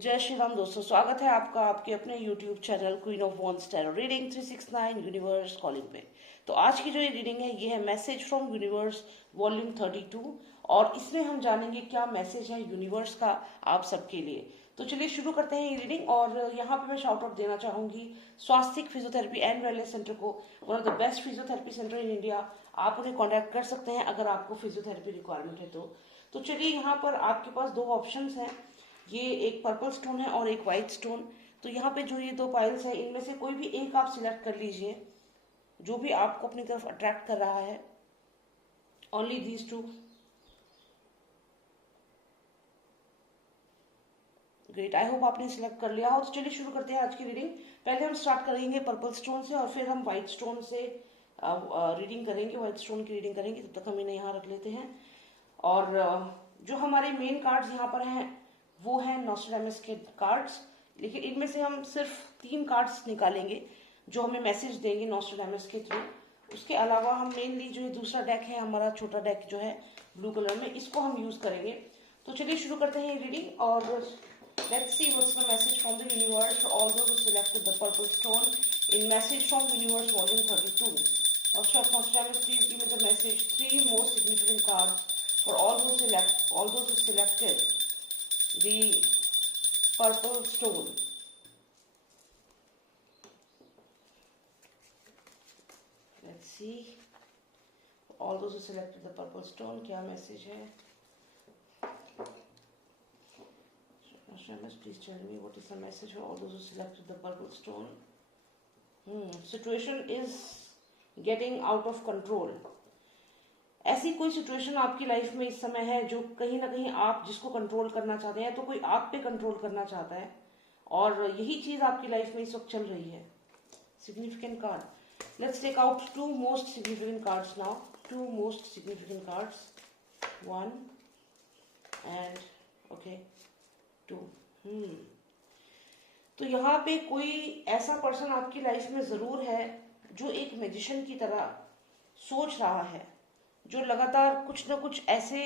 जय श्री राम दोस्तों, स्वागत है आपका आपके अपने YouTube channel queen of wands tarot reading 369 universe calling पे। तो आज की जो ये रीडिंग है ये है मैसेज फ्रॉम यूनिवर्स वॉल्यूम 32 और इसमें हम जानेंगे क्या मैसेज है यूनिवर्स का आप सबके लिए। तो चलिए शुरू करते हैं ये रीडिंग। और यहाँ पे मैं शाउट आउट देना चाहूंगी स्वास्तिक फिजियोथेरेपी एंड वेलनेस सेंटर को, one of the best physiotherapy centre in India. आप उन्हें कॉन्टैक्ट कर सकते हैं अगर आपको फिजियोथेरेपी रिक्वायरमेंट है तो चलिए यहाँ पर आपके पास दो ऑप्शंस हैं। ये एक पर्पल स्टोन है और एक वाइट स्टोन। तो यहाँ पे जो ये दो पाइल्स है इनमें से कोई भी एक आप सिलेक्ट कर लीजिए जो भी आपको अपनी तरफ अट्रैक्ट कर रहा है। Only these two. Great, I hope आपने सिलेक्ट कर लिया हो। तो चलिए शुरू करते हैं आज की रीडिंग। पहले हम स्टार्ट करेंगे पर्पल स्टोन से और फिर हम व्हाइट स्टोन से रीडिंग करेंगे, व्हाइट स्टोन की रीडिंग करेंगे। तब तक हम इन्हें यहाँ रख लेते हैं। और जो हमारे मेन कार्ड्स यहाँ पर हैं वो है नॉस्ट्रेडामस के कार्ड्स, लेकिन इनमें से हम सिर्फ 3 कार्ड्स निकालेंगे जो हमें मैसेज देंगे नॉस्ट्रेडामस के थ्रू। उसके अलावा हम मेनली जो दूसरा डेक है हमारा छोटा डेक जो है ब्लू कलर में, इसको हम यूज करेंगे। तो चलिए शुरू करते हैं ये रीडिंग और let's see what's the message from the universe for all those who selected the purple stone in message from universe volume 32। Nostradamus, please give me the message, 3 most significant cards for all those who selected the purple stone. Let's see. All those who selected the purple stone, क्या message है? Nostradamus, please tell me what is the message for all those who selected the purple stone. Situation is getting out of control. ऐसी कोई situation आपकी life में इस समय है जो कहीं ना कहीं आप जिसको कंट्रोल करना चाहते हैं तो कोई आप पे कंट्रोल करना चाहता है और यही चीज आपकी लाइफ में इस वक्त चल रही है। Significant card, let's take out 2 most significant cards now. 2 most significant cards, 1 and okay 2। तो यहाँ पे कोई ऐसा पर्सन आपकी लाइफ में जरूर है जो एक मैजिशियन की तरह सोच रहा है, जो लगातार कुछ ना कुछ ऐसे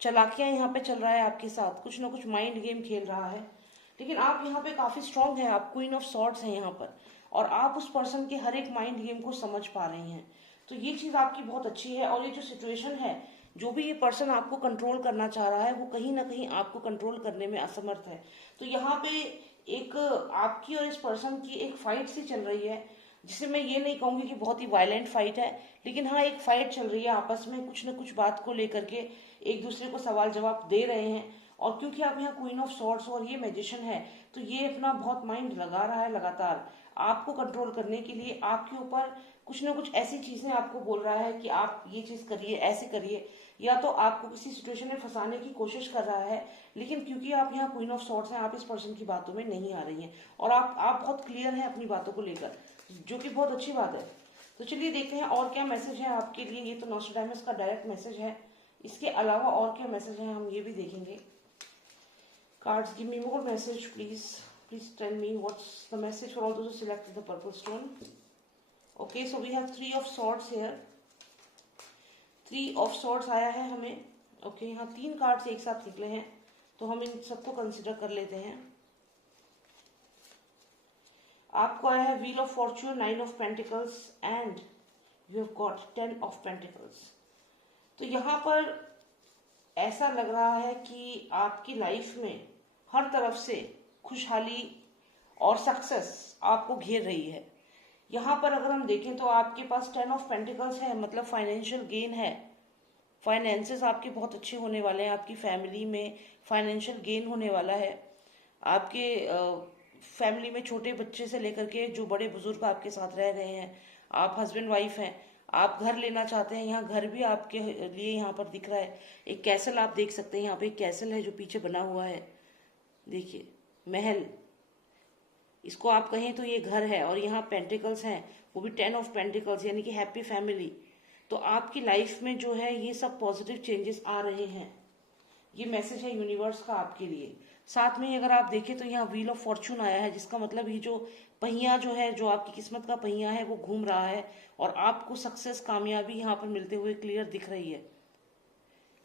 चालाकियां यहाँ पे चल रहा है आपके साथ, कुछ ना कुछ माइंड गेम खेल रहा है। लेकिन आप यहाँ पे काफी स्ट्रांग हैं, आप क्वीन ऑफ सॉर्ड्स हैं यहाँ पर और आप उस पर्सन के हर एक माइंड गेम को समझ पा रही हैं। तो ये चीज आपकी बहुत अच्छी है। और ये जो सिचुएशन है, जो भी ये पर्सन आपको कंट्रोल करना चाह रहा है वो कहीं ना कहीं आपको कंट्रोल करने में असमर्थ है। तो यहाँ पे एक आपकी और इस पर्सन की एक फाइट सी चल रही है, जिसे मैं ये नहीं कहूंगी कि बहुत ही वायलेंट फाइट है, लेकिन हाँ एक फाइट चल रही है आपस में, कुछ न कुछ बात को लेकर के एक दूसरे को सवाल जवाब दे रहे हैं। और क्योंकि आप यहाँ क्वीन ऑफ सॉर्ड्स और ये मैजिशियन है तो ये अपना बहुत माइंड लगा रहा है लगातार आपको कंट्रोल करने के लिए। आपके ऊपर कुछ ना कुछ ऐसी चीजें आपको बोल रहा है कि आप ये चीज करिए, ऐसे करिए, या तो आपको किसी सिचुएशन में फंसाने की कोशिश कर रहा है। लेकिन क्योंकि आप यहाँ क्वीन ऑफ सॉर्ड्स हैं, आप इस पर्सन की बातों में नहीं आ रही हैं और आप बहुत क्लियर हैं अपनी बातों को लेकर, जो कि बहुत अच्छी बात है। तो चलिए देखते हैं और क्या मैसेज है आपके लिए। ये तो नॉस्ट्रेडामस का डायरेक्ट मैसेज है, इसके अलावा और क्या मैसेज है हम ये भी देखेंगे। Cards, give me more message please. Please tell me what's the message for all those who selected the purple stone. Okay, so we have 3 of swords here. 3 of swords आया है हमें। ओके, यहाँ 3 cards एक साथ निकले हैं तो हम इन सबको कंसिडर कर लेते हैं। आपको आया है wheel of Fortune, 9 of pentacles and you have got 10 of pentacles. तो यहाँ पर ऐसा लग रहा है कि आपकी लाइफ में हर तरफ से खुशहाली और सक्सेस आपको घेर रही है। यहाँ पर अगर हम देखें तो आपके पास 10 ऑफ पेंटिकल्स है, मतलब फाइनेंशियल गेन है। फाइनेंसेस आपके बहुत अच्छे होने वाले हैं, आपकी फैमिली में फाइनेंशियल गेन होने वाला है। आपके फैमिली में छोटे बच्चे से लेकर के जो बड़े बुजुर्ग आपके साथ रह रहे हैं, आप हस्बैंड वाइफ हैं, आप घर लेना चाहते हैं, यहाँ घर भी आपके लिए यहाँ पर दिख रहा है। एक कैसल आप देख सकते हैं, यहाँ पे एक कैसल है जो पीछे बना हुआ है, देखिए महल, इसको आप कहें तो ये घर है। और यहाँ पेंटिकल्स हैं, वो भी 10 ऑफ पेंटिकल्स, यानी कि हैप्पी फैमिली। तो आपकी लाइफ में जो है ये सब पॉजिटिव चेंजेस आ रहे हैं। ये मैसेज है यूनिवर्स का आपके लिए। साथ में अगर आप देखें तो यहाँ व्हील ऑफ फॉर्च्यून आया है, जिसका मतलब ये जो पहिया जो है, जो आपकी किस्मत का पहिया है, वो घूम रहा है और आपको सक्सेस, कामयाबी यहाँ पर मिलते हुए क्लियर दिख रही है।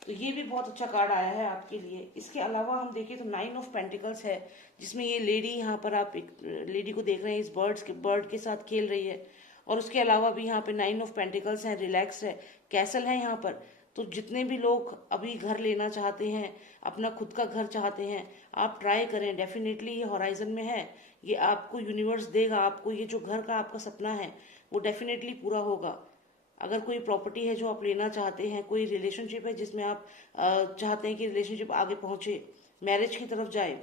तो ये भी बहुत अच्छा कार्ड आया है आपके लिए। इसके अलावा हम देखें तो 9 ऑफ पेंटिकल्स है, जिसमें ये लेडी, यहाँ पर आप एक लेडी को देख रहे हैं, इस बर्ड के साथ खेल रही है। और उसके अलावा भी यहाँ पे 9 ऑफ पेंटिकल्स है, रिलैक्स है, कैसल है यहाँ पर। तो जितने भी लोग अभी घर लेना चाहते हैं, अपना खुद का घर चाहते हैं, आप ट्राई करें, डेफिनेटली ये हॉराइजन में है, ये आपको यूनिवर्स देगा, आपको ये जो घर का आपका सपना है वो डेफिनेटली पूरा होगा। अगर कोई प्रॉपर्टी है जो आप लेना चाहते हैं, कोई रिलेशनशिप है जिसमें आप चाहते हैं कि रिलेशनशिप आगे पहुंचे, मैरिज की तरफ जाए,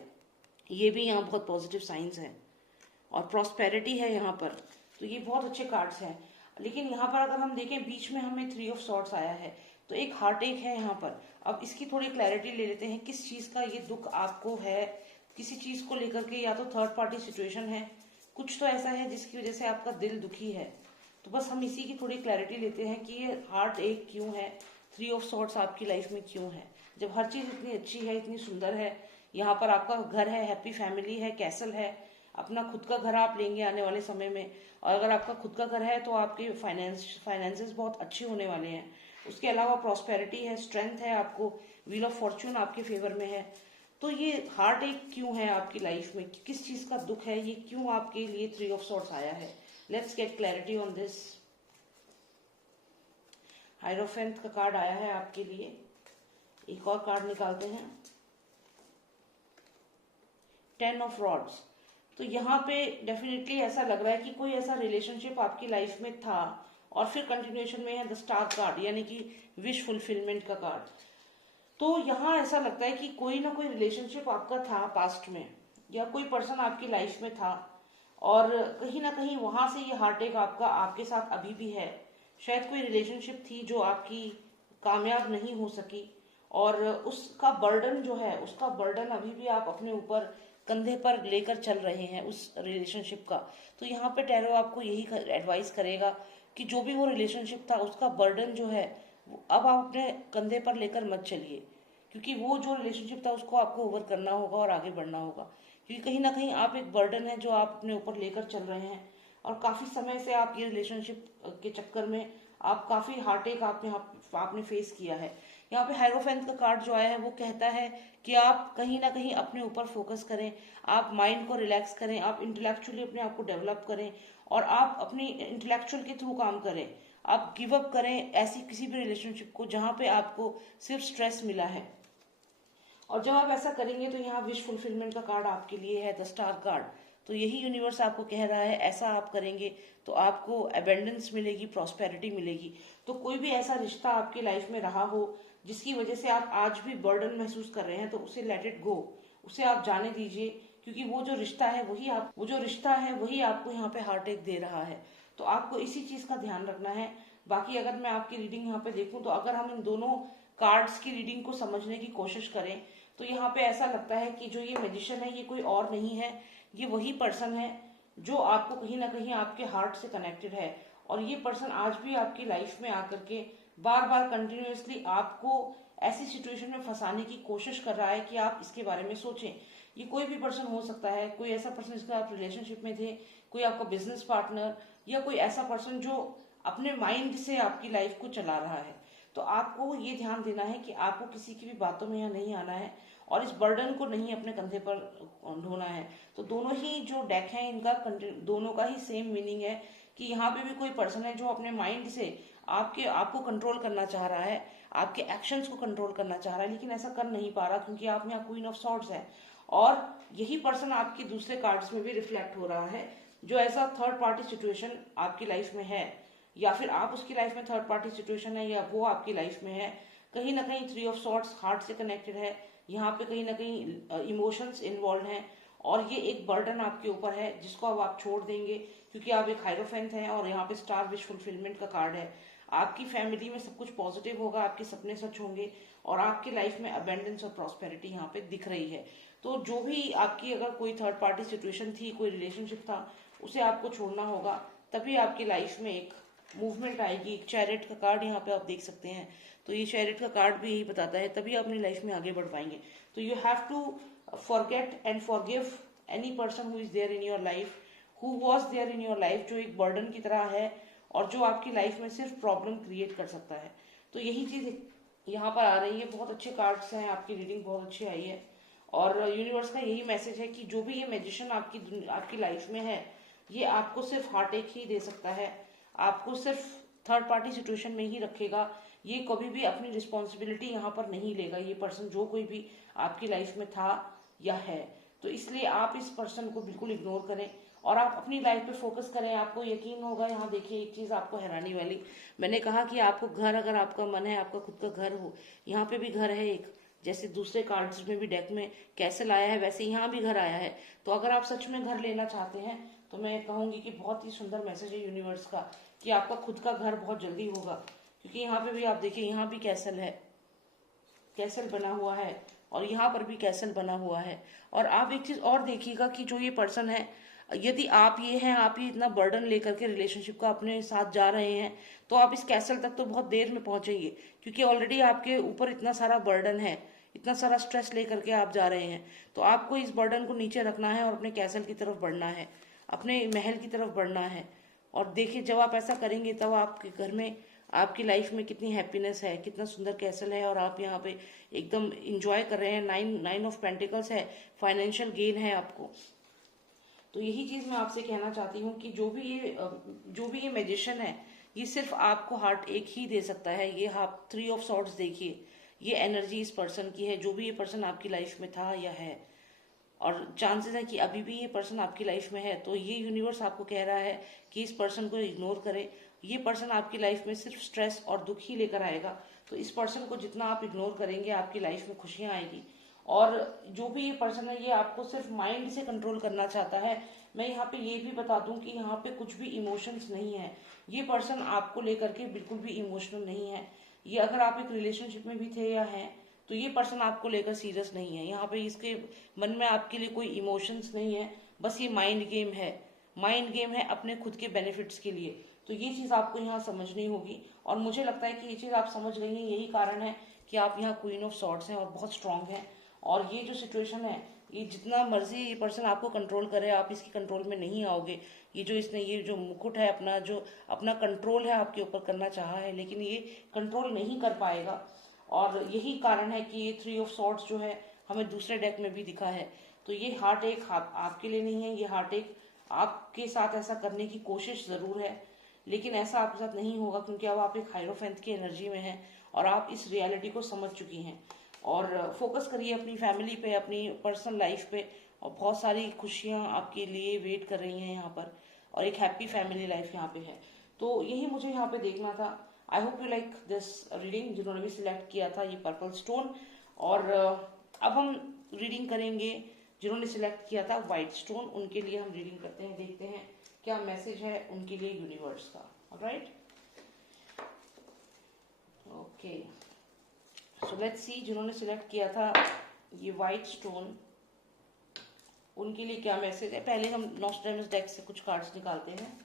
ये भी यहाँ बहुत पॉजिटिव साइंस है। और प्रॉस्पेरिटी है यहाँ पर, तो ये बहुत अच्छे कार्ड्स हैं। लेकिन यहाँ पर अगर हम देखें, बीच में हमें 3 ऑफ सॉर्ड्स आया है, तो एक हार्ट एक है यहाँ पर। अब इसकी थोड़ी क्लैरिटी ले लेते हैं, किस चीज़ का ये दुख आपको है, किसी चीज़ को लेकर के, या तो थर्ड पार्टी सिचुएशन है, कुछ तो ऐसा है जिसकी वजह से आपका दिल दुखी है। तो बस हम इसी की थोड़ी क्लैरिटी लेते हैं कि ये हार्ट एक क्यों है, 3 ऑफ सॉर्ड्स आपकी लाइफ में क्यों है, जब हर चीज़ इतनी अच्छी है, इतनी सुंदर है। यहाँ पर आपका घर है, हैप्पी फैमिली है, कैसल है, अपना खुद का घर आप लेंगे आने वाले समय में। और अगर आपका खुद का घर है तो आपके फाइनेंसेस बहुत अच्छे होने वाले हैं। उसके अलावा प्रॉस्पेरिटी है, स्ट्रेंथ है, आपको व्हील ऑफ फॉर्च्यून आपके फेवर में है। तो ये हार्ट एक क्यों है आपकी लाइफ में, किस चीज़ का दुख है, ये क्यों आपके लिए 3 ऑफ सॉर्ड्स आया है। Let's get clarity on this. Hierophant का कार्ड आया है आपके लिए। एक और कार्ड निकालते हैं, 10 ऑफ रॉड्स। तो यहाँ पे डेफिनेटली ऐसा लग रहा है कि कोई ऐसा रिलेशनशिप आपकी लाइफ में था और फिर कंटिन्यूएशन में है द स्टार कार्ड, यानी कि विश फुलफिलमेंट का कार्ड। तो यहाँ ऐसा लगता है कि कोई ना कोई रिलेशनशिप आपका था पास्ट में, या कोई पर्सन आपकी लाइफ में था, और कहीं ना कहीं वहां से ये हार्ट आपका आपके साथ अभी भी है। शायद कोई रिलेशनशिप थी जो आपकी कामयाब नहीं हो सकी, और उसका बर्डन जो है, उसका बर्डन अभी भी आप अपने ऊपर कंधे पर लेकर चल रहे हैं उस रिलेशनशिप का। तो यहाँ पे टैरो आपको यही एडवाइस करेगा कि जो भी वो रिलेशनशिप था, उसका बर्डन जो है अब आप अपने कंधे पर लेकर मत चलिए, क्योंकि वो जो रिलेशनशिप था उसको आपको ओवर करना होगा और आगे बढ़ना होगा। क्योंकि कहीं ना कहीं आप एक बर्डन है जो आप अपने ऊपर लेकर चल रहे हैं, और काफ़ी समय से आप ये रिलेशनशिप के चक्कर में आप काफ़ी हार्टेक आपने फेस किया है। यहाँ पे हायरोफेंट का कार्ड जो आया है वो कहता है कि आप कहीं ना कहीं अपने ऊपर फोकस करें, आप माइंड को रिलैक्स करें, आप इंटेलेक्चुअली अपने आप को डेवलप करें, और आप अपनी इंटेलेक्चुअल के थ्रू काम करें। आप गिव अप करें ऐसी किसी भी रिलेशनशिप को जहाँ पे आपको सिर्फ स्ट्रेस मिला है। और जब आप ऐसा करेंगे तो यहाँ विश फुलफिलमेंट का कार्ड आपके लिए है द स्टार कार्ड। तो यही यूनिवर्स आपको कह रहा है, ऐसा आप करेंगे तो आपको एबेंडेंस मिलेगी, प्रॉस्पेरिटी मिलेगी। तो कोई भी ऐसा रिश्ता आपकी लाइफ में रहा हो जिसकी वजह से आप आज भी बर्डन महसूस कर रहे हैं, तो उसे लेट इट गो, उसे आप जाने दीजिए, क्योंकि वो जो रिश्ता है वही आपको यहाँ पे हार्ट अटैक दे रहा है। तो आपको इसी चीज का ध्यान रखना है। बाकी अगर मैं आपकी रीडिंग यहाँ पे देखूं, तो अगर हम इन दोनों कार्ड्स की रीडिंग को समझने की कोशिश करें, तो यहाँ पे ऐसा लगता है कि जो ये मैजिशियन है ये कोई और नहीं है, ये वही पर्सन है जो आपको कहीं ना कहीं आपके हार्ट से कनेक्टेड है। और ये पर्सन आज भी आपकी लाइफ में आकर के बार बार कंटिन्यूअसली आपको ऐसी सिचुएशन में फंसाने की कोशिश कर रहा है कि आप इसके बारे में सोचें। ये कोई भी पर्सन हो सकता है, कोई ऐसा पर्सन जिसका आप रिलेशनशिप में थे, कोई आपका बिजनेस पार्टनर, या कोई ऐसा पर्सन जो अपने माइंड से आपकी लाइफ को चला रहा है। तो आपको ये ध्यान देना है कि आपको किसी की भी बातों में यहाँ नहीं आना है, और इस बर्डन को नहीं अपने कंधे पर ढोना है। तो दोनों ही जो डेक हैं इनका दोनों का ही सेम मीनिंग है कि यहाँ पे भी कोई पर्सन है जो अपने माइंड से आपको कंट्रोल करना चाह रहा है, आपके एक्शंस को कंट्रोल करना चाह रहा है, लेकिन ऐसा कर नहीं पा रहा क्योंकि आप यहाँ क्वीन ऑफ सॉर्ड्स है। और यही पर्सन आपके दूसरे कार्ड्स में भी रिफ्लेक्ट हो रहा है, जो ऐसा थर्ड पार्टी सिचुएशन आपकी लाइफ में है, या फिर आप उसकी लाइफ में थर्ड पार्टी सिचुएशन है, या वो आपकी लाइफ में है। कहीं ना कहीं 3 ऑफ सॉर्ड्स हार्ट से कनेक्टेड है, यहाँ पे कहीं ना कहीं इमोशंस इन्वॉल्व हैं, और ये एक बर्डन आपके ऊपर है जिसको अब आप छोड़ देंगे, क्योंकि आप एक हायरोफेंट हैं और यहाँ पे स्टार विश फुलफिलमेंट का कार्ड है। आपकी फैमिली में सब कुछ पॉजिटिव होगा, आपके सपने सच होंगे, और आपके लाइफ में अबेंडेंस और प्रॉस्पेरिटी यहाँ पे दिख रही है। तो जो भी आपकी अगर कोई थर्ड पार्टी सिचुएशन थी, कोई रिलेशनशिप था, उसे आपको छोड़ना होगा, तभी आपकी लाइफ में एक मूवमेंट आएगी। एक चैरिट का कार्ड यहाँ पे आप देख सकते हैं, तो ये चैरिट का कार्ड भी यही बताता है, तभी आप अपनी लाइफ में आगे बढ़ पाएंगे। तो you have to forget and forgive any person who is there in your life, who was there in your life, जो एक बर्डन की तरह है और जो आपकी लाइफ में सिर्फ प्रॉब्लम क्रिएट कर सकता है। तो यही चीज यहाँ पर आ रही है, बहुत अच्छे कार्ड्स हैं, आपकी रीडिंग बहुत अच्छी आई है। और यूनिवर्स का यही मैसेज है कि जो भी ये मैजिशियन आपकी लाइफ में है, ये आपको सिर्फ हार्ट एक ही दे सकता है, आपको सिर्फ थर्ड पार्टी सिचुएशन में ही रखेगा। ये कभी भी अपनी रिस्पॉन्सिबिलिटी यहाँ पर नहीं लेगा, ये पर्सन जो कोई भी आपकी लाइफ में था या है। तो इसलिए आप इस पर्सन को बिल्कुल इग्नोर करें और आप अपनी लाइफ पे फोकस करें। आपको यकीन होगा, यहाँ देखिए एक चीज आपको हैरानी वाली, मैंने कहा कि आपको घर, अगर आपका मन है आपका खुद का घर हो, यहाँ पे भी घर है एक, जैसे दूसरे कार्ड्स में भी डेक में कैसल आया है वैसे यहाँ भी घर आया है। तो अगर आप सच में घर लेना चाहते हैं तो मैं कहूंगी कि बहुत ही सुंदर मैसेज है यूनिवर्स का कि आपका खुद का घर बहुत जल्दी होगा। क्योंकि यहाँ पे भी आप देखिए, यहाँ भी कैसल है, कैसल बना हुआ है, और यहाँ पर भी कैसल बना हुआ है। और आप एक चीज और देखिएगा कि जो ये पर्सन है, यदि आप ये हैं, आप ये इतना बर्डन लेकर के रिलेशनशिप का अपने साथ जा रहे हैं, तो आप इस कैसल तक तो बहुत देर में पहुंचेंगे, क्योंकि ऑलरेडी आपके ऊपर इतना सारा बर्डन है, इतना सारा स्ट्रेस लेकर के आप जा रहे हैं। तो आपको इस बर्डन को नीचे रखना है और अपने कैसल की तरफ बढ़ना है, अपने महल की तरफ बढ़ना है। और देखिए, जब आप ऐसा करेंगे तब आपके घर में, आपकी लाइफ में कितनी हैप्पीनेस है, कितना सुंदर कैसल है, और आप यहाँ पे एकदम इंजॉय कर रहे हैं। नाइन ऑफ पेंटिकल्स है, फाइनेंशियल गेन है आपको। तो यही चीज मैं आपसे कहना चाहती हूँ कि जो भी ये मैजिशियन है, ये सिर्फ आपको हार्ट एक ही दे सकता है। ये आप 3 ऑफ सॉर्ड्स देखिए, ये एनर्जी इस पर्सन की है, जो भी ये पर्सन आपकी लाइफ में था या है, और चांसेस है कि अभी भी ये पर्सन आपकी लाइफ में है। तो ये यूनिवर्स आपको कह रहा है कि इस पर्सन को इग्नोर करें। ये पर्सन आपकी लाइफ में सिर्फ स्ट्रेस और दुख ही लेकर आएगा। तो इस पर्सन को जितना आप इग्नोर करेंगे, आपकी लाइफ में खुशियां आएगी। और जो भी ये पर्सन है, ये आपको सिर्फ माइंड से कंट्रोल करना चाहता है। मैं यहाँ पे ये भी बता दूं कि यहाँ पे कुछ भी इमोशंस नहीं है। ये पर्सन आपको लेकर के बिल्कुल भी इमोशनल नहीं है। ये अगर आप एक रिलेशनशिप में भी थे या हैं, तो ये पर्सन आपको लेकर सीरियस नहीं है। यहाँ पे इसके मन में आपके लिए कोई इमोशंस नहीं है, बस ये माइंड गेम है। माइंड गेम है अपने खुद के बेनिफिट्स के लिए। तो ये चीज आपको यहाँ समझनी होगी, और मुझे लगता है कि ये चीज आप समझ गई हैं। यही कारण है कि आप यहाँ क्वीन ऑफ सॉर्ड्स हैं और बहुत स्ट्रांग हैं। और ये जो सिचुएशन है, ये जितना मर्जी ये पर्सन आपको कंट्रोल करे, आप इसकी कंट्रोल में नहीं आओगे। ये जो इसने ये जो मुकुट है अपना, जो अपना कंट्रोल है आपके ऊपर करना चाहा है, लेकिन ये कंट्रोल नहीं कर पाएगा। और यही कारण है कि ये 3 ऑफ सॉर्ड्स जो है हमें दूसरे डेक में भी दिखा है। तो ये हार्ट एक आपके लिए नहीं है, ये हार्ट एक आपके साथ ऐसा करने की कोशिश जरूर है, लेकिन ऐसा आपके साथ नहीं होगा, क्योंकि अब आप एक हाइरोफेंट की एनर्जी में हैं और आप इस रियलिटी को समझ चुकी हैं। और फोकस करिए अपनी फैमिली पे, अपनी पर्सनल लाइफ पे, और बहुत सारी खुशियां आपके लिए वेट कर रही हैं यहाँ पर, और एक हैप्पी फैमिली लाइफ यहाँ पे है। तो यही मुझे यहाँ पे देखना था। I hope you like this reading, जिन्होंने भी सिलेक्ट किया था ये पर्पल स्टोन। और अब हम रीडिंग करेंगे जिन्होंने सिलेक्ट किया था व्हाइट स्टोन, उनके लिए हम रीडिंग करते हैं, देखते हैं क्या मैसेज है उनके लिए यूनिवर्स का। Alright, okay, so let's see जिन्होंने सिलेक्ट किया था ये व्हाइट स्टोन, उनके लिए क्या मैसेज है। पहले हम नॉस्ट्रेडमस डेक से कुछ कार्ड्स निकालते हैं।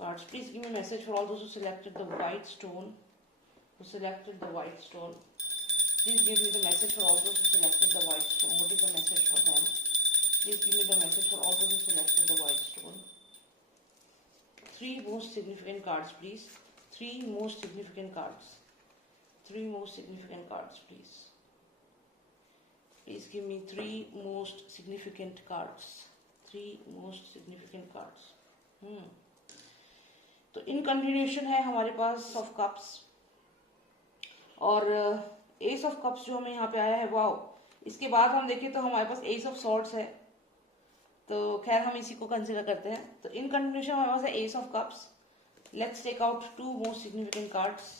Cards, please give me a message for all those who selected the white stone. Please give me the message for all those who selected the white stone. What is the message for them? Please give me the message for all those who selected the white stone. 3 most significant cards, please. 3 most significant cards. 3 most significant cards, please. Please give me 3 most significant cards. 3 most significant cards. तो इन continuation है हमारे पास of cups, और S of cups जो हमें यहाँ पे आया है, वाओ। इसके बाद हम देखें तो हमारे पास एस ऑफ सॉर्ड्स है, तो खैर हम इसी को कंसिडर करते हैं। तो इन कंटिन्यूशन हमारे पास है ace of cups. Let's take out 2 most significant cards.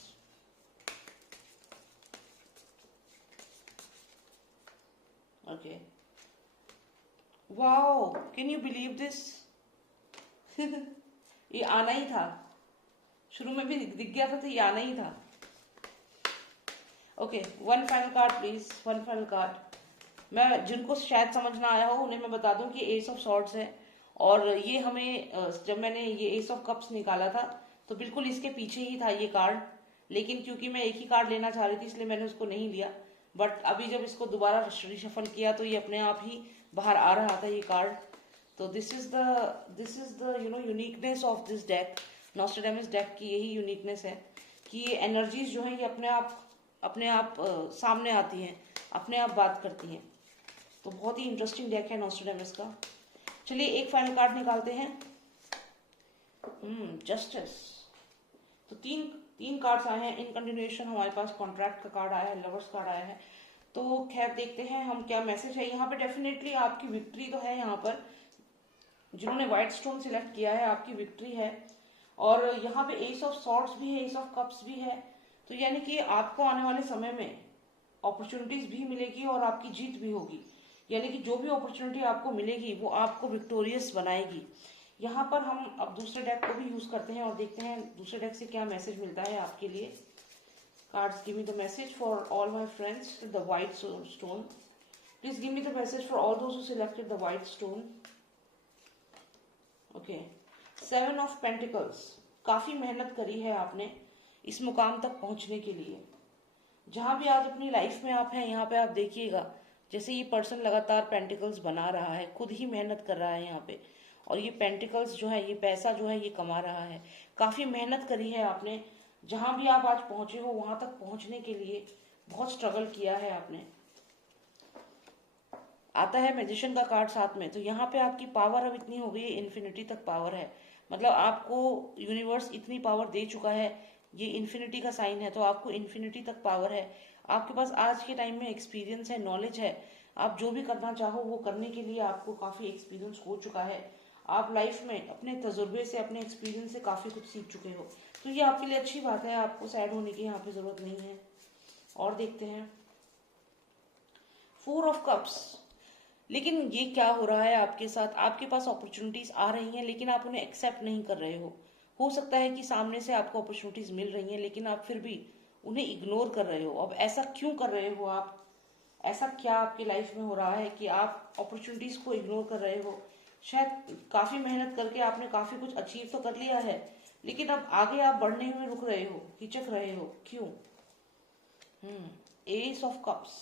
Okay, wow, can you believe this? ये आना ही था, शुरू में भी दिख गया था, तो ये आना ही था। Okay, 1 final card please, 1 final card. मैं जिनको शायद समझ ना आया हो उन्हें मैं बता दूं कि एस ऑफ सॉर्ड्स है, और ये हमें जब मैंने ये एस ऑफ कप्स निकाला था तो बिल्कुल इसके पीछे ही था ये कार्ड, लेकिन क्योंकि मैं एक ही कार्ड लेना चाह रही थी इसलिए मैंने उसको नहीं लिया। बट अभी जब इसको दोबारा रिशफल किया तो ये अपने आप ही बाहर आ रहा था ये कार्ड। तो this is the uniqueness of this deck. Nostradamus deck की यही यूनिकनेस है कि ये एनर्जीज जो है ये अपने आप अपने आप सामने आती हैं, अपने आप बात करती हैं। तो बहुत ही इंटरेस्टिंग डेक है नॉस्ट्रेडेमस का। चलिए एक फाइनल कार्ड निकालते हैं। जस्टिस। तो तीन तीन कार्ड्स आए हैं इन कंटिन्यूएशन। हमारे पास कॉन्ट्रैक्ट का कार्ड आया है, लवर्स कार्ड आया है। तो खैर देखते हैं हम क्या मैसेज है यहाँ पे। डेफिनेटली आपकी विक्ट्री तो है यहाँ पर, जिन्होंने व्हाइट स्टोन सिलेक्ट किया है आपकी विक्ट्री है। और यहाँ पे एस ऑफ सॉर्ड्स भी है, एस ऑफ कप्स भी है। तो यानी कि आपको आने वाले समय में अपॉर्चुनिटीज भी मिलेगी और आपकी जीत भी होगी। यानी कि जो भी अपॉर्चुनिटी आपको मिलेगी वो आपको विक्टोरियस बनाएगी। यहाँ पर हम अब दूसरे डेक को भी यूज करते हैं और देखते हैं दूसरे डेक से क्या मैसेज मिलता है आपके लिए। Cards give me the message for all my friends with the white stone. Please give me the message for all those who selected the white stone. Okay, 7 of pentacles. काफी मेहनत करी है आपने इस मुकाम तक पहुंचने के लिए। जहां भी आज अपनी लाइफ में आप हैं, यहाँ पे आप देखिएगा जैसे ये पर्सन लगातार पेंटिकल्स बना रहा है, खुद ही मेहनत कर रहा है यहाँ पे। और ये पेंटिकल्स जो है, ये पैसा जो है ये कमा रहा है। काफी मेहनत करी है आपने। जहां भी आप आज पहुंचे हो वहां तक पहुंचने के लिए बहुत स्ट्रगल किया है आपने। आता है मैजिशियन का कार्ड साथ में। तो यहाँ पे आपकी पावर अब इतनी हो गई है, इन्फिनिटी तक पावर है। मतलब आपको यूनिवर्स इतनी पावर दे चुका है। ये इन्फिनिटी का साइन है तो आपको इन्फिनिटी तक पावर है। आपके पास आज के टाइम में एक्सपीरियंस है, नॉलेज है। आप जो भी करना चाहो वो करने के लिए आपको काफी एक्सपीरियंस हो चुका है। आप लाइफ में अपने तजुर्बे से, अपने एक्सपीरियंस से काफी कुछ सीख चुके हो। तो ये आपके लिए अच्छी बात है, आपको सैड होने की यहाँ पे जरूरत नहीं है। और देखते हैं 4 ऑफ कप्स। लेकिन ये क्या हो रहा है आपके साथ? आपके पास अपॉर्चुनिटीज आ रही हैं लेकिन आप उन्हें एक्सेप्ट नहीं कर रहे हो सकता है कि सामने से आपको अपॉर्चुनिटीज मिल रही हैं लेकिन आप फिर भी उन्हें इग्नोर कर रहे हो। अब ऐसा क्यों कर रहे हो आप? ऐसा क्या आपकी लाइफ में हो रहा है कि आप अपॉर्चुनिटीज को इग्नोर कर रहे हो? शायद काफी मेहनत करके आपने काफी कुछ अचीव तो कर लिया है लेकिन अब आगे आप बढ़ने में रुक रहे हो, हिचक रहे हो, क्यों? S of cups.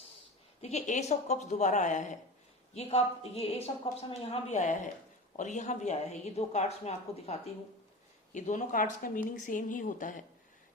देखिए एस ऑफ कप्स दोबारा आया है। ये एस ऑफ कप्स हमें यहाँ भी आया है और यहाँ भी आया है। ये दो कार्ड्स मैं आपको दिखाती हूँ। ये दोनों कार्ड्स का मीनिंग सेम ही होता है।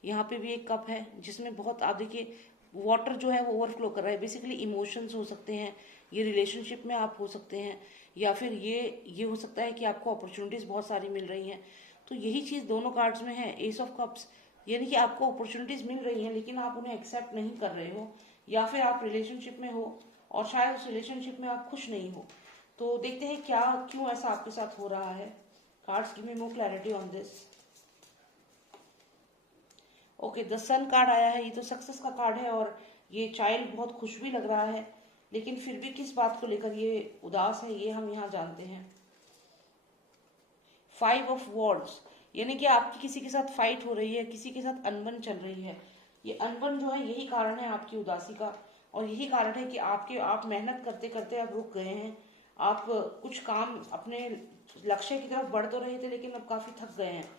यहाँ पे भी एक कप है जिसमें बहुत, आप देखिए वाटर जो है वो ओवरफ्लो कर रहा है। बेसिकली इमोशंस हो सकते हैं, ये रिलेशनशिप में आप हो सकते हैं, या फिर ये हो सकता है कि आपको अपॉर्चुनिटीज बहुत सारी मिल रही हैं। तो यही चीज दोनों कार्ड्स में है, एस ऑफ कप्स। यानी कि आपको अपॉर्चुनिटीज मिल रही हैं लेकिन आप उन्हें एक्सेप्ट नहीं कर रहे हो, या फिर आप रिलेशनशिप में हो और शायद उस रिलेशनशिप में आप खुश नहीं हो। तो देखते हैं क्या, क्यों ऐसा आपके साथ हो रहा है। Cards give me more clarity on this. Okay, the sun card आया है। ये तो सक्सेस का कार्ड है और ये चाइल्ड बहुत खुश भी लग रहा है लेकिन फिर भी किस बात को लेकर ये उदास है ये हम यहाँ जानते हैं। 5 ऑफ वॉर्ड्स। यानी कि आपकी किसी के साथ फाइट हो रही है, किसी के साथ अनबन चल रही है। ये अनबन जो है यही कारण है आपकी उदासी का, और यही कारण है कि आप मेहनत करते करते अब रुक गए हैं। आप कुछ काम अपने लक्ष्य की तरफ बढ़ तो रहे थे लेकिन अब काफी थक गए हैं।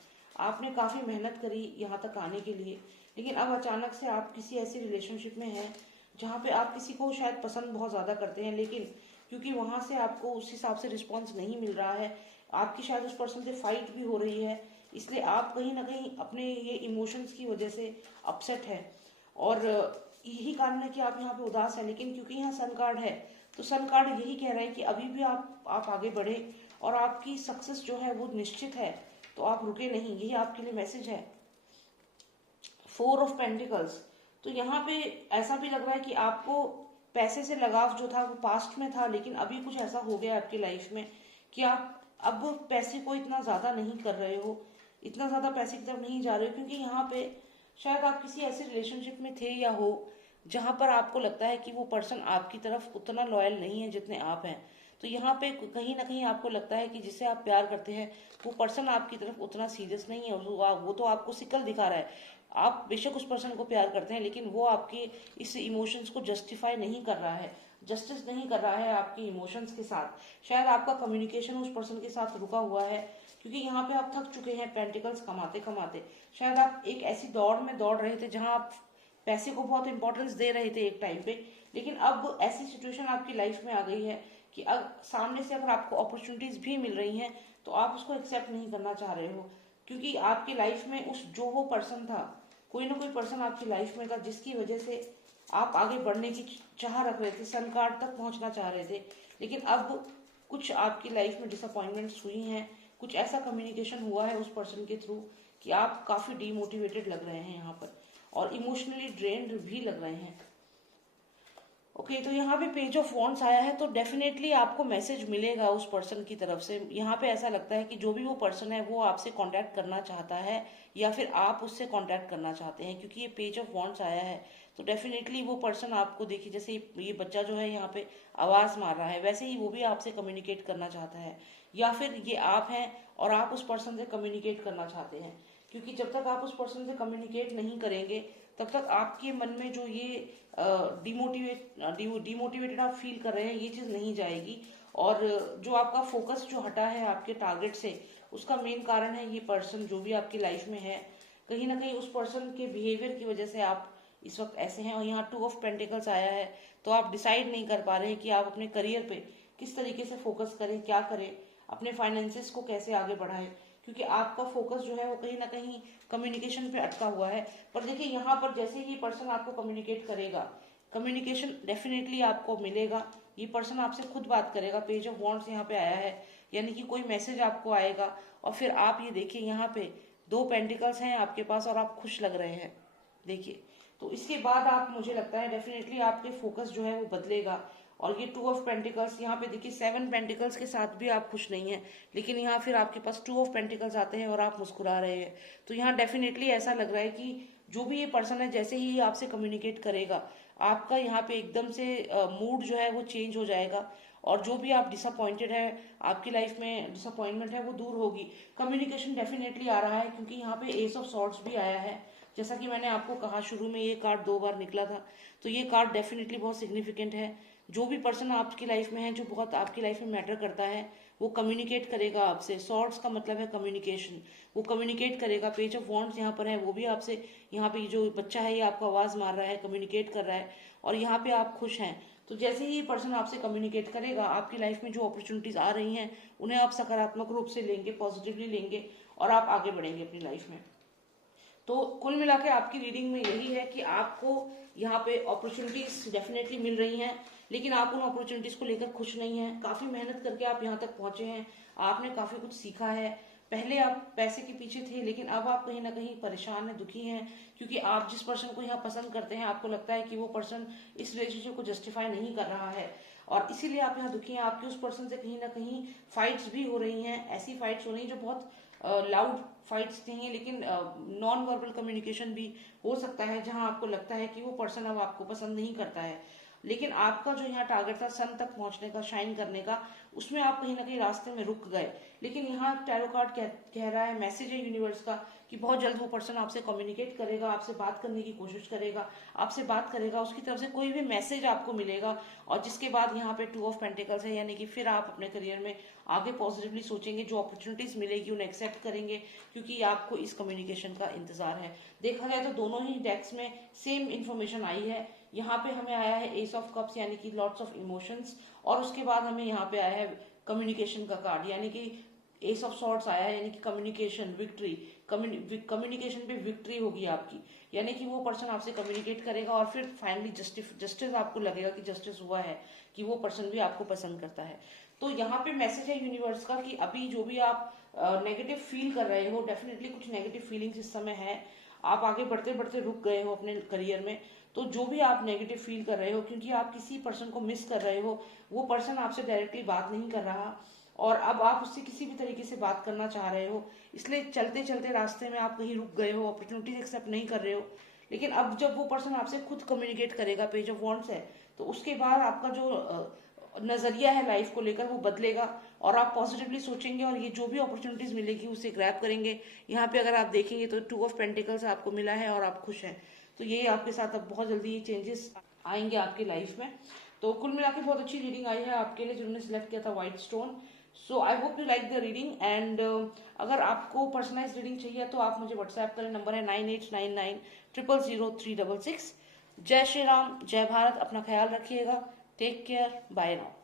आपने काफी मेहनत करी यहाँ तक आने के लिए लेकिन अब अचानक से आप किसी ऐसी रिलेशनशिप में हैं जहाँ पे आप किसी को शायद पसंद बहुत ज्यादा करते हैं लेकिन क्योंकि वहां से आपको उस हिसाब से रिस्पॉन्स नहीं मिल रहा है, आपकी शायद उस पर्सन से फाइट भी हो रही है, इसलिए आप कहीं ना कहीं अपने ये इमोशंस की वजह से अपसेट है। और यही कारण है कि आप यहाँ पे उदास है। लेकिन क्योंकि यहाँ सन कार्ड है तो सन कार्ड यही कह रहा है कि अभी भी आप आगे बढ़े और आपकी सक्सेस जो है वो निश्चित है, तो आप रुके नहीं। यही आपके लिए मैसेज है। 4 ऑफ पेंटिकल्स। तो यहाँ पे ऐसा भी लग रहा है कि आपको पैसे से लगाव जो था वो पास्ट में था लेकिन अभी कुछ ऐसा हो गया आपकी लाइफ में कि आप अब पैसे को इतना ज्यादा नहीं कर रहे हो, इतना ज्यादा पैसे की तरफ नहीं जा रहे हो, क्योंकि यहाँ पे शायद आप किसी ऐसे रिलेशनशिप में थे या हो जहां पर आपको लगता है कि वो पर्सन आपकी तरफ उतना लॉयल नहीं है जितने आप हैं। तो यहाँ पे कहीं ना कहीं आपको लगता है कि जिसे आप प्यार करते हैं वो पर्सन आपकी तरफ उतना सीरियस नहीं है, वो तो आपको शिकल दिखा रहा है। आप बेशक उस पर्सन को प्यार करते हैं लेकिन वो आपके इस इमोशंस को जस्टिफाई नहीं कर रहा है, जस्टिस नहीं कर रहा है आपके इमोशंस के साथ। शायद आपका कम्युनिकेशन उस पर्सन के साथ रुका हुआ है क्योंकि यहाँ पे आप थक चुके हैं पेंटिकल्स कमाते कमाते। शायद आप एक ऐसी दौड़ में दौड़ रहे थे जहां आप पैसे को बहुत इंपॉर्टेंस दे रहे थे एक टाइम पे, लेकिन अब ऐसी सिचुएशन आपकी लाइफ में आ गई है कि अब सामने से अगर आपको अपॉर्चुनिटीज भी मिल रही हैं तो आप उसको एक्सेप्ट नहीं करना चाह रहे हो, क्योंकि आपकी लाइफ में उस जो वो पर्सन था, कोई ना कोई पर्सन आपकी लाइफ में था जिसकी वजह से आप आगे बढ़ने की चाह रख रहे थे, सन कार्ड तक पहुंचना चाह रहे थे, लेकिन अब कुछ आपकी लाइफ में डिसअपॉइंटमेंट्स हुई हैं, कुछ ऐसा कम्युनिकेशन हुआ है उस पर्सन के थ्रू कि आप काफी डीमोटिवेटेड लग रहे हैं यहाँ पर, और इमोशनली ड्रेन्ड भी लग रहे हैं। ओके तो यहाँ पे पेज ऑफ वॉन्ड्स आया है, तो डेफिनेटली आपको मैसेज मिलेगा उस पर्सन की तरफ से। यहाँ पे ऐसा लगता है कि जो भी वो पर्सन है वो आपसे कांटेक्ट करना चाहता है, या फिर आप उससे कांटेक्ट करना चाहते हैं, क्योंकि ये पेज ऑफ वॉन्ड्स आया है। तो डेफिनेटली वो पर्सन आपको, देखिए जैसे ये बच्चा जो है यहाँ पे आवाज मार रहा है, वैसे ही वो भी आपसे कम्युनिकेट करना चाहता है, या फिर ये आप हैं और आप उस पर्सन से कम्युनिकेट करना चाहते हैं। क्योंकि जब तक आप उस पर्सन से कम्युनिकेट नहीं करेंगे तब तक आपके मन में जो ये डिमोटिवेटेड आप फील कर रहे हैं, ये चीज नहीं जाएगी। और जो आपका फोकस जो हटा है आपके टारगेट से, उसका मेन कारण है ये पर्सन जो भी आपकी लाइफ में है। कहीं ना कहीं उस पर्सन के बिहेवियर की वजह से आप इस वक्त ऐसे हैं। और यहाँ 2 ऑफ पेंटिकल्स आया है, तो आप डिसाइड नहीं कर पा रहे हैं कि आप अपने करियर पे किस तरीके से फोकस करें, क्या करें, अपने फाइनेंसिस को कैसे आगे बढ़ाएं, क्योंकि आपका फोकस जो है वो कहीं ना कहीं कम्युनिकेशन पे अटका हुआ है। पर देखिए यहाँ पर जैसे ही पर्सन आपको कम्युनिकेट करेगा, कम्युनिकेशन डेफिनेटली आपको मिलेगा। ये पर्सन आपसे खुद बात करेगा, पेज ऑफ वॉन्ड्स यहाँ पे आया है, यानी कि कोई मैसेज आपको आएगा। और फिर आप ये देखिए यहाँ पे 2 पेंटिकल्स हैं आपके पास और आप खुश लग रहे हैं, देखिए। तो इसके बाद आप, मुझे लगता है डेफिनेटली आपके फोकस जो है वो बदलेगा। और ये 2 ऑफ पेंटिकल्स यहाँ पे देखिए, 7 पेंटिकल्स के साथ भी आप खुश नहीं हैं, लेकिन यहाँ फिर आपके पास 2 ऑफ पेंटिकल्स आते हैं और आप मुस्कुरा रहे हैं। तो यहाँ डेफिनेटली ऐसा लग रहा है कि जो भी ये पर्सन है, जैसे ही आपसे कम्युनिकेट करेगा, आपका यहाँ पे एकदम से मूड जो है वो चेंज हो जाएगा। और जो भी आप डिसअपॉइंटेड है, आपकी लाइफ में डिसअपॉइंटमेंट है, वो दूर होगी। कम्युनिकेशन डेफिनेटली आ रहा है, क्योंकि यहाँ पे एस ऑफ सॉर्ड्स भी आया है। जैसा कि मैंने आपको कहा शुरू में, ये कार्ड 2 बार निकला था, तो ये कार्ड डेफिनेटली बहुत सिग्निफिकेंट है। जो भी पर्सन आपकी लाइफ में है, जो बहुत आपकी लाइफ में मैटर करता है, वो कम्युनिकेट करेगा आपसे। सॉर्ड्स का मतलब है कम्युनिकेशन, वो कम्युनिकेट करेगा। पेज ऑफ वॉन्ड्स यहाँ पर है, वो भी आपसे, यहाँ पे जो बच्चा है ये आपको आवाज मार रहा है, कम्युनिकेट कर रहा है, और यहाँ पे आप खुश हैं। तो जैसे ही पर्सन आपसे कम्युनिकेट करेगा, आपकी लाइफ में जो अपॉर्चुनिटीज आ रही हैं उन्हें आप सकारात्मक रूप से लेंगे, पॉजिटिवली लेंगे, और आप आगे बढ़ेंगे अपनी लाइफ में। तो कुल मिला के आपकी रीडिंग में यही है कि आपको यहाँ पे अपॉर्चुनिटीज डेफिनेटली मिल रही हैं, लेकिन आप उन अपॉर्चुनिटीज को लेकर खुश नहीं हैं। काफी मेहनत करके आप यहाँ तक पहुंचे हैं, आपने काफी कुछ सीखा है। पहले आप पैसे के पीछे थे, लेकिन अब आप कहीं ना कहीं परेशान हैं, दुखी हैं, क्योंकि आप जिस पर्सन को यहाँ पसंद करते हैं, आपको लगता है कि वो पर्सन इस रिलेशनशिप को जस्टिफाई नहीं कर रहा है, और इसीलिए आप यहाँ दुखी हैं। आपके उस पर्सन से कहीं ना कहीं फाइट्स भी हो रही हैं, ऐसी फाइट्स हो रही हैं जो बहुत लाउड फाइट्स नहीं है, लेकिन नॉन वर्बल कम्युनिकेशन भी हो सकता है, जहां आपको लगता है कि वो पर्सन अब आपको पसंद नहीं करता है। लेकिन आपका जो यहाँ टारगेट था सन तक पहुंचने का, शाइन करने का, उसमें आप कहीं ना कहीं रास्ते में रुक गए। लेकिन यहाँ टैरो कार्ड कह रहा है, मैसेज है यूनिवर्स का, कि बहुत जल्द वो पर्सन आपसे कम्युनिकेट करेगा, आपसे बात करने की कोशिश करेगा, आपसे बात करेगा, उसकी तरफ से कोई भी मैसेज आपको मिलेगा। और जिसके बाद यहाँ पे 2 ऑफ पेंटिकल्स है, यानी कि फिर आप अपने करियर में आगे पॉजिटिवली सोचेंगे, जो अपॉर्चुनिटीज मिलेगी उन्हें एक्सेप्ट करेंगे, क्योंकि आपको इस कम्युनिकेशन का इंतजार है। देखा जाए तो दोनों ही डेक्स में सेम इन्फॉर्मेशन आई है। यहाँ पे हमें आया है एस ऑफ कप्स, यानी कि लॉट्स ऑफ इमोशंस, और उसके बाद हमें यहाँ पे आया है कम्युनिकेशन का कार्ड, यानी कि एस ऑफ सॉर्ड्स आया है, यानी कि कम्युनिकेशन, विक्ट्री। कम्युनिकेशन पे विक्ट्री होगी आपकी, यानी कि वो पर्सन आपसे कम्युनिकेट करेगा, और फिर फाइनली जस्टिस आपको लगेगा कि जस्टिस हुआ है, कि वो पर्सन भी आपको पसंद करता है। तो यहाँ पे मैसेज है यूनिवर्स का कि अभी जो भी आप नेगेटिव फील कर रहे हो, डेफिनेटली कुछ नेगेटिव फीलिंग्स इस समय है, आप आगे बढ़ते बढ़ते रुक गए हो अपने करियर में। तो जो भी आप नेगेटिव फील कर रहे हो, क्योंकि आप किसी पर्सन को मिस कर रहे हो, वो पर्सन आपसे डायरेक्टली बात नहीं कर रहा, और अब आप उससे किसी भी तरीके से बात करना चाह रहे हो, इसलिए चलते चलते रास्ते में आप कहीं रुक गए हो, अपॉर्चुनिटीज एक्सेप्ट नहीं कर रहे हो। लेकिन अब जब वो पर्सन आपसे खुद कम्युनिकेट करेगा, पेज ऑफ वॉन्ड्स है, तो उसके बाद आपका जो नजरिया है लाइफ को लेकर वो बदलेगा, और आप पॉजिटिवली सोचेंगे, और ये जो भी अपॉर्चुनिटीज मिलेगी उसे ग्रैब करेंगे। यहाँ पे अगर आप देखेंगे तो 2 ऑफ पेंटिकल्स आपको मिला है और आप खुश हैं। तो ये आपके साथ अब बहुत जल्दी ये चेंजेस आएंगे आपकी लाइफ में। तो कुल मिला के बहुत अच्छी रीडिंग आई है आपके लिए, जिन्होंने सिलेक्ट किया था white stone. So I hope you like the reading, and अगर आपको पर्सनलाइज रीडिंग चाहिए तो आप मुझे व्हाट्सएप करें, नंबर है 9899000366। जय श्री राम, जय भारत, अपना ख्याल रखिएगा, टेक केयर, बाय नाउ।